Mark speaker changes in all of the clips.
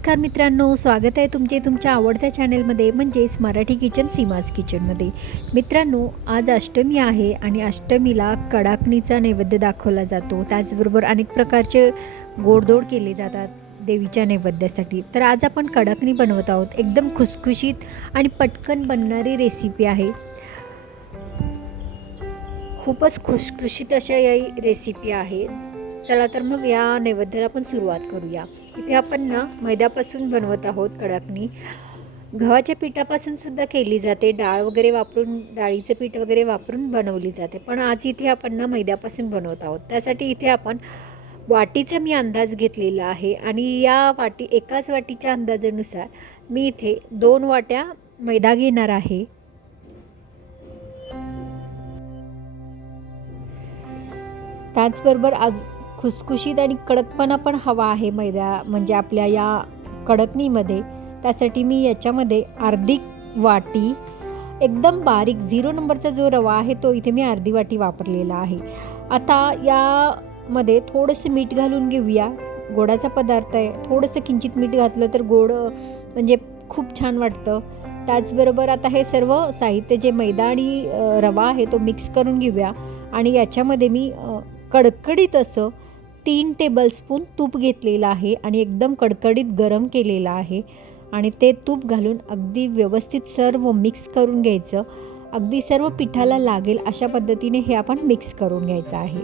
Speaker 1: नमस्कार मित्रांनो स्वागत आहे तुमचे तुमच्या आवडत्या चॅनलमध्ये म्हणजेच मराठी किचन सीमाज किचनमध्ये. मित्रांनो आज अष्टमी आहे आणि अष्टमीला कडाकणीचा नैवेद्य दाखवला जातो. त्याचबरोबर अनेक प्रकारचे गोडधोड केले जातात देवीच्या नैवेद्यासाठी. तर आज आपण कडाकणी बनवत आहोत. एकदम खुसखुशीत आणि पटकन बनणारी रेसिपी आहे. खूपच खुसखुशीत अशा या रेसिपी आहे. चला तर मग या नैवेद्याला आपण सुरुवात करूया. इथे आपण ना मैद्यापासून बनवत आहोत कडकणी. गव्हाच्या पिठापासून सुद्धा केली जाते. डाळ वगैरे वापरून डाळीचं पीठ वगैरे वापरून बनवली जाते. पण आज इथे आपण ना मैद्यापासून बनवत आहोत. त्यासाठी इथे आपण वाटीचा मी अंदाज घेतलेला आहे आणि या वाटी एकाच वाटीच्या अंदाजानुसार मी इथे दोन वाट्या मैदा घेणार आहे. त्याचबरोबर आज खुसखुशीत आणि कडकपणा पण हवा आहे मैदा म्हणजे आपल्या या कडकणीमध्ये. त्यासाठी मी याच्यामध्ये अर्धी वाटी एकदम बारीक झिरो नंबरचा जो रवा आहे तो इथे मी अर्धी वाटी वापरलेला आहे. आता यामध्ये थोडंसं मीठ घालून घेऊया. गोडाचा पदार्थ आहे. थोडंसं किंचित मीठ घातलं तर गोड म्हणजे खूप छान वाटतं. त्याचबरोबर आता हे सर्व साहित्य जे मैदा आणि रवा आहे तो मिक्स करून घेऊया. आणि याच्यामध्ये मी कडकडीत असं तीन टेबलस्पून तूप घेतलेलं आहे आणि एकदम कडकडीत गरम केलेलं आहे. आणि ते तूप घालून अगदी व्यवस्थित सर्व मिक्स करून घ्यायचं. अगदी सर्व पिठाला लागेल अशा पद्धतीने हे आपण मिक्स करून घ्यायचं आहे.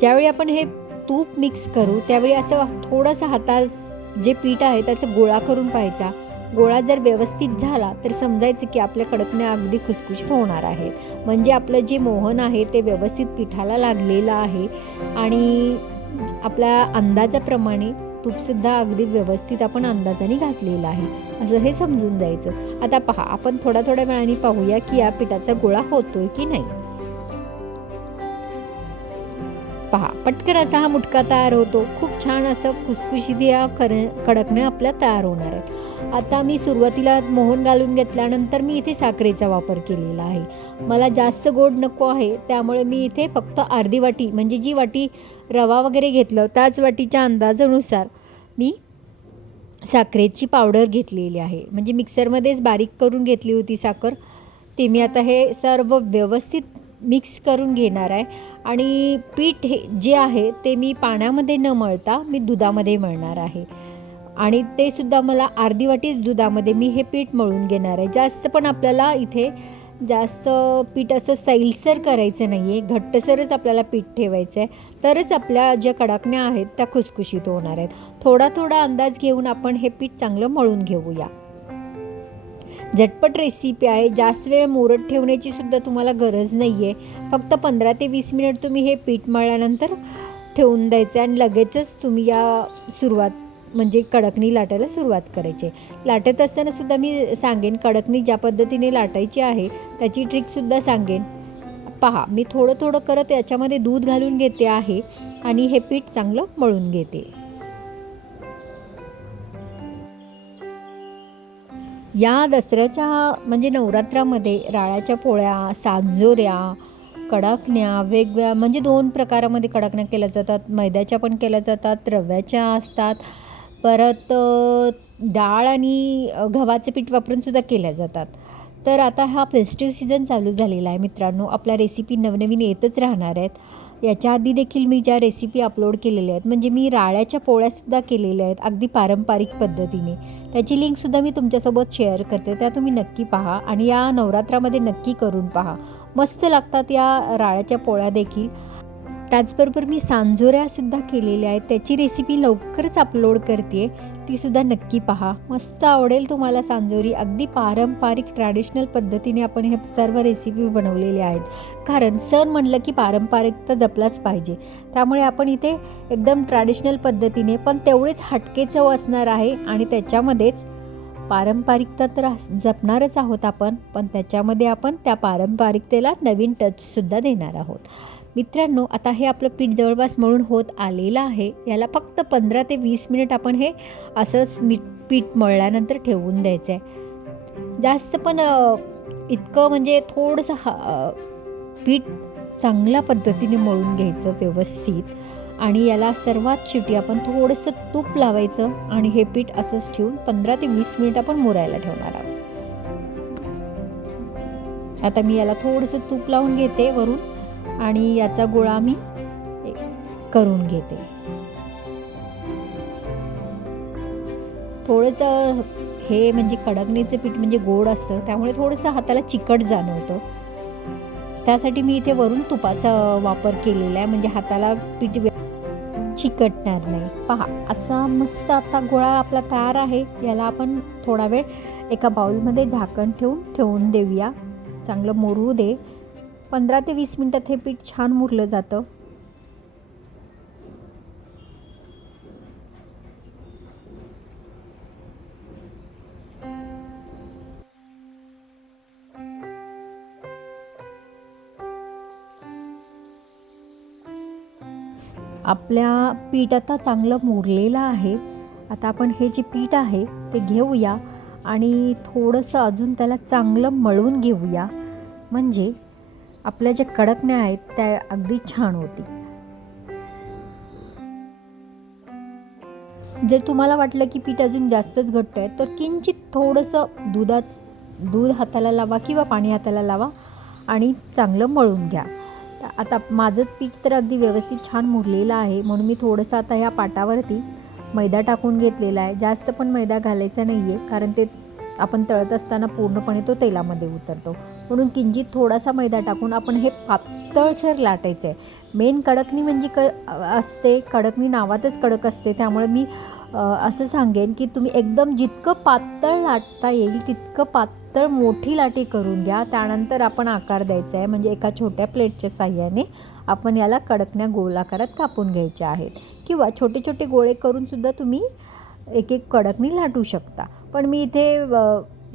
Speaker 1: ज्यावेळी आपण हे तूप मिक्स करू त्यावेळी असं थोडंसं हातात जे पीठ आहे त्याचा गोळा करून पाहायचा. गोळा जर व्यवस्थित झाला तर समजायचं की आपल्या कडकण्या अगदी खुसखुशीत होणार आहेत. म्हणजे आपलं जे मोहन आहे ते व्यवस्थित पिठाला लागलेलं आहे आणि आपल्या अंदाजाप्रमाणे तूपसुद्धा अगदी व्यवस्थित आपण अंदाजाने घातलेलं आहे. असं हे समजून जायचं. आता पहा आपण थोड्या थोड्या वेळाने पाहूया की या पिठाचा गोळा होतोय की नाही. पहा. पटकन असा हा मुटका तयार होतो. खूप छान असं खुसखुशीत या कर कडकण्या आपल्या तयार होणार आहेत. आता मी सुरुवातीला मोहन घालून घेतल्यानंतर मी इथे साखरेचा वापर केलेला आहे. मला जास्त गोड नको आहे त्यामुळे मी इथे फक्त अर्धी वाटी म्हणजे जी वाटी रवा वगैरे घेतलं त्याच वाटीच्या अंदाजानुसार मी साखरेची पावडर घेतलेली आहे. म्हणजे मिक्सरमध्येच बारीक करून घेतली होती साखर. ते मी आता हे सर्व व्यवस्थित मिक्स करून घेणार आहे. आणि पीठ हे जे आहे ते मी पाण्यामध्ये न मळता मी दुधामध्ये मळणार आहे. आणि ते सुद्धा मला अर्धी वाटीच दुधामध्ये मी हे पीठ मळून घेणार आहे. जास्त पण आपल्याला इथे जास्त पीठ असं सैलसर करायचं नाही आहे घट्टसरच आपल्याला पीठ ठेवायचं आहे. तरच आपल्या ज्या कडाकण्या आहेत त्या खुसखुशीत होणार आहेत. थोडा थोडा अंदाज घेऊन आपण हे पीठ चांगलं मळून घेऊया. झटपट रेसिपी आहे. जास्त वेळ मोरत ठेवण्याची सुद्धा तुम्हाला गरज नाही आहे फक्त पंधरा ते वीस मिनिट तुम्ही हे पीठ मळल्यानंतर ठेवून द्यायचं आणि लगेचच तुम्ही या सुरुवात म्हणजे कडकणी लाटायला सुरुवात करायची लाटत असताना सुद्धा मी सांगेन कडकणी ज्या पद्धतीने लाटायची आहे त्याची ट्रिकसुद्धा सांगेन. पहा मी थोडं थोडं करत याच्यामध्ये दूध घालून घेते आहे आणि हे पीठ चांगलं मळून घेते. या दसऱ्याच्या म्हणजे नवरात्रामध्ये राळ्याच्या पोळ्या सांजोऱ्या कडाकण्या वेगवेगळ्या म्हणजे दोन प्रकारामध्ये कडाकण्या केल्या जातात. मैद्याच्या पण केल्या जातात रव्याच्या असतात. परत डाळ आणि गव्हाचे पीठ वापरून सुद्धा केल्या जातात. तर आता हा फेस्टिव्ह सीझन चालू झालेला आहे मित्रांनो. आपल्या रेसिपी नवनवीन येतच राहणार आहेत. याच्या आधी देखील मी ज्या रेसिपी अपलोड केलेल्या आहेत म्हणजे मी राळ्याच्या पोळ्यासुद्धा केलेल्या आहेत अगदी पारंपरिक पद्धतीने. त्याची लिंकसुद्धा मी तुमच्यासोबत शेअर करते त्या तुम्ही नक्की पहा आणि या नवरात्रामध्ये नक्की करून पहा. मस्त लागतात या राळ्याच्या पोळ्या देखील. त्याचबरोबर मी सांजोऱ्यासुद्धा केलेल्या आहेत. त्याची रेसिपी लवकरच अपलोड करते तीसुद्धा नक्की पहा. मस्त आवडेल तुम्हाला सांजोरी. अगदी पारंपरिक ट्रॅडिशनल पद्धतीने आपण हे सर्व रेसिपी बनवलेले आहेत. कारण सण म्हणलं की पारंपरिकता जपलाच पाहिजे. त्यामुळे आपण इथे एकदम ट्रॅडिशनल पद्धतीने पण तेवढेच हटके चव असणार आहे आणि त्याच्यामध्येच पारंपरिकता तर जपणारच आहोत आपण. पण त्याच्यामध्ये आपण त्या पारंपरिकतेला नवीन टचसुद्धा देणार आहोत. मित्रांनो आता हे आपलं पीठ जवळपास मळून होत आलेलं आहे. याला फक्त पंधरा ते वीस मिनिट आपण हे असंच मीठ पीठ मळल्यानंतर ठेवून द्यायचं आहे जास्त पण इतकं म्हणजे थोडंसं हा पीठ चांगल्या पद्धतीने मळून घ्यायचं व्यवस्थित. आणि याला सर्वात शेवटी आपण थोडंसं तूप लावायचं आणि हे पीठ असंच ठेवून पंधरा ते वीस मिनिट आपण मुरायला ठेवणार आहोत. आता मी याला थोडंसं तूप लावून घेते वरून. आणि याचा गोळा मी करून घेते. थोडंसं हे म्हणजे कडकणीचं पीठ म्हणजे गोड असतं त्यामुळे थोडंसं हाताला चिकट जाणवतं. त्यासाठी मी इथे वरून तुपाचा वापर केलेला आहे म्हणजे हाताला पीठ चिकटणार नाही. पहा असा मस्त आता गोळा आपला तयार आहे. याला आपण थोडा वेळ एका बाउलमध्ये झाकण ठेवून ठेवून देऊया. चांगलं मोरू दे. पंधरा ते वीस मिनटात हे पीठ छान मुरलं जातं. आपल्या पीठ आता चांगलं मुरलेलं आहे. आता आपण हे जे पीठ आहे ते घेऊया आणि थोडंसं अजून त्याला चांगलं मळून घेऊया. म्हणजे आपल्या ज्या कडकण्या आहेत त्या अगदी छान होतील जर तुम्हाला वाटलं की पीठ अजून जास्तच घट्ट आहे तर किंचित थोडंसं दुधाच दूध हाताला लावा किंवा पाणी हाताला लावा आणि चांगलं मळून घ्या. आता माझं पीठ तर अगदी व्यवस्थित छान मुरलेलं आहे म्हणून मी थोडंसं आता ह्या पाटावरती मैदा टाकून घेतलेला आहे. जास्त पण मैदा घालायचा नाही आहे कारण ते आपण तळत असताना पूर्णपणे तो तेलामध्ये उतरतो. म्हणून किंचित थोडासा मैदा टाकून आपण हे पातळसर लाटायचं आहे मेन कडकणी म्हणजे क असते कडकणी नावातच कडक असते त्यामुळे मी असं सांगेन की तुम्ही एकदम जितकं पातळ लाटता येईल तितकं पातळ मोठी लाटी करून घ्या. त्यानंतर आपण आकार द्यायचा आहे म्हणजे एका छोट्या प्लेटच्या साह्याने आपण याला कडकण्या गोल आकारात कापून घ्यायच्या आहेत. किंवा छोटे छोटे गोळे करूनसुद्धा तुम्ही एक एक कडकणी लाटू शकता. पण मी इथे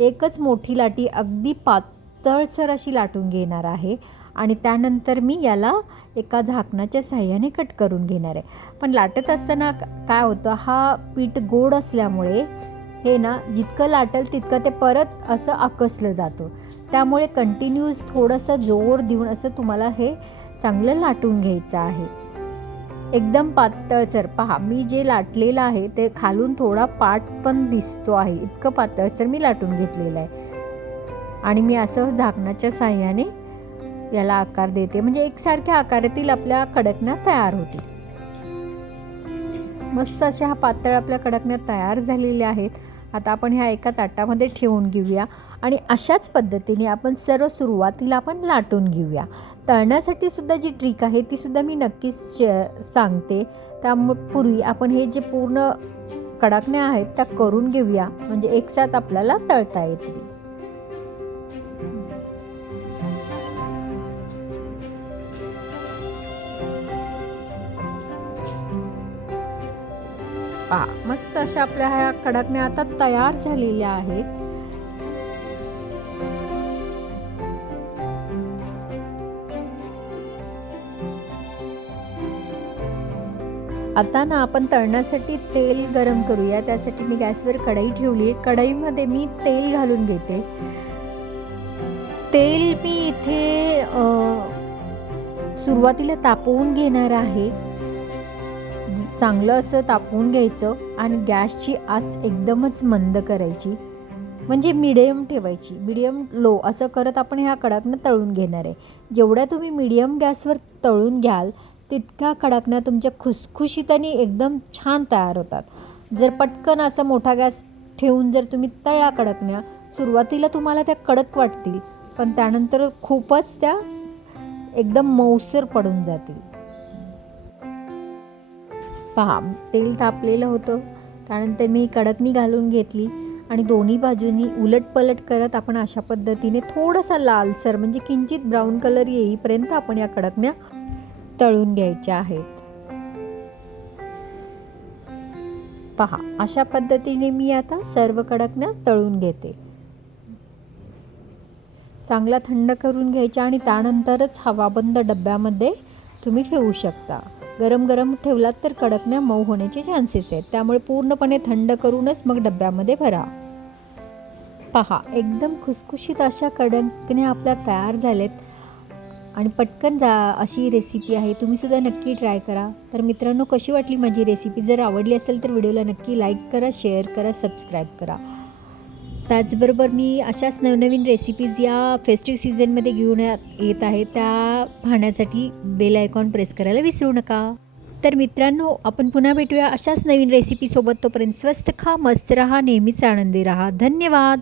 Speaker 1: एकच मोठी लाटी अगदी पात तळसर अशी लाटून घेणार आहे आणि त्यानंतर मी याला एका झाकणाच्या साह्याने कट करून घेणार आहे. पण लाटत असताना काय होतं हा पीठ गोड असल्यामुळे हे ना जितकं लाटेल तितकं ते परत असं आकसलं जातं. त्यामुळे कंटिन्यूस थोडंसं जोर देऊन असं तुम्हाला हे चांगलं लाटून घ्यायचं आहे. एकदम पातळसर पहा मी जे लाटलेलं आहे ते खालून थोडा पाट पण दिसतो आहे. इतकं पातळसर मी लाटून घेतलेलं आहे. आणि मी असं झाकणाच्या साह्याने याला आकार देते. म्हणजे एकसारख्या आकारातील आपल्या कडकण्या तयार होतील. मस्त अशा हा पातळ आपल्या कडकण्या तयार झालेल्या आहेत. आता आपण ह्या एका ताटामध्ये ठेवून घेऊया आणि अशाच पद्धतीने आपण सर्व सुरुवातीला आपण लाटून घेऊया. तळण्यासाठी सुद्धा जी ट्रिक आहे ती सुद्धा मी नक्कीच सांगते. त्यामु पूर्वी आपण हे जे पूर्ण कडकण्या आहेत त्या करून घेऊया. म्हणजे एकसाथ आपल्याला तळता येतील. पहा मस्त अशा आपल्या ह्या कडकण्या आता तयार झालेल्या आहेत. आता ना आपण तळण्यासाठी तेल गरम करूया. त्यासाठी मी गॅसवर कढई ठेवली आहे. कढईमध्ये मी तेल घालून घेते. तेल मी इथे सुरुवातीला तापवून घेणार आहे. चांगलं असं तापवून घ्यायचं आणि गॅसची आच एकदमच मंद करायची. म्हणजे मिडियम ठेवायची. मिडियम लो असं करत आपण ह्या कडकनं तळून घेणार आहे. जेवढ्या तुम्ही मिडियम गॅसवर तळून घ्याल तितक्या कडकण्या तुमच्या खुसखुशीत आणि एकदम छान तयार होतात. जर पटकन असं मोठा गॅस ठेवून जर तुम्ही तळा कडकण्या सुरुवातीला तुम्हाला त्या कडक वाटतील पण त्यानंतर खूपच त्या एकदम मऊसर पडून जातील. पहा तेल तापलेलं होतं. त्यानंतर मी कडकणी घालून घेतली आणि दोन्ही बाजूनी उलट पलट करत आपण अशा पद्धतीने थोडासा लालसर म्हणजे किंचित ब्राऊन कलर येईपर्यंत आपण या कडकण्या तळून घ्यायच्या आहेत. पहा अशा पद्धतीने मी आता सर्व कडकण्या तळून घेते. चांगला थंड करून घ्यायचा आणि त्यानंतरच हवाबंद डब्यामध्ये तुम्ही ठेवू शकता. गरम गरम ठेवलात तर कडकण्या मऊ होण्याचे चान्सेस आहेत. त्यामुळे पूर्णपणे थंड करूनच मग डब्यामध्ये भरा. पहा एकदम खुसखुशीत अशा कडकण्या आपल्या तयार झाल्यात. आणि पटकन जा अशी रेसिपी आहे. तुम्हीसुद्धा नक्की ट्राय करा. तर मित्रांनो कशी वाटली माझी रेसिपी जर आवडली असेल तर व्हिडिओला नक्की लाईक करा शेअर करा सबस्क्राईब करा. त्याचबरोबर मी अशाच नवनवीन रेसिपीज या फेस्टिव्ह सीझनमध्ये घेऊन येत आहे. त्या पाहण्यासाठी बेल आयकॉन प्रेस करायला विसरू नका. तर मित्रांनो आपण पुन्हा भेटूया अशाच नवीन रेसिपीसोबत तोपर्यंत स्वस्त खा मस्त रहा नेहमीच आनंदी रहा. धन्यवाद!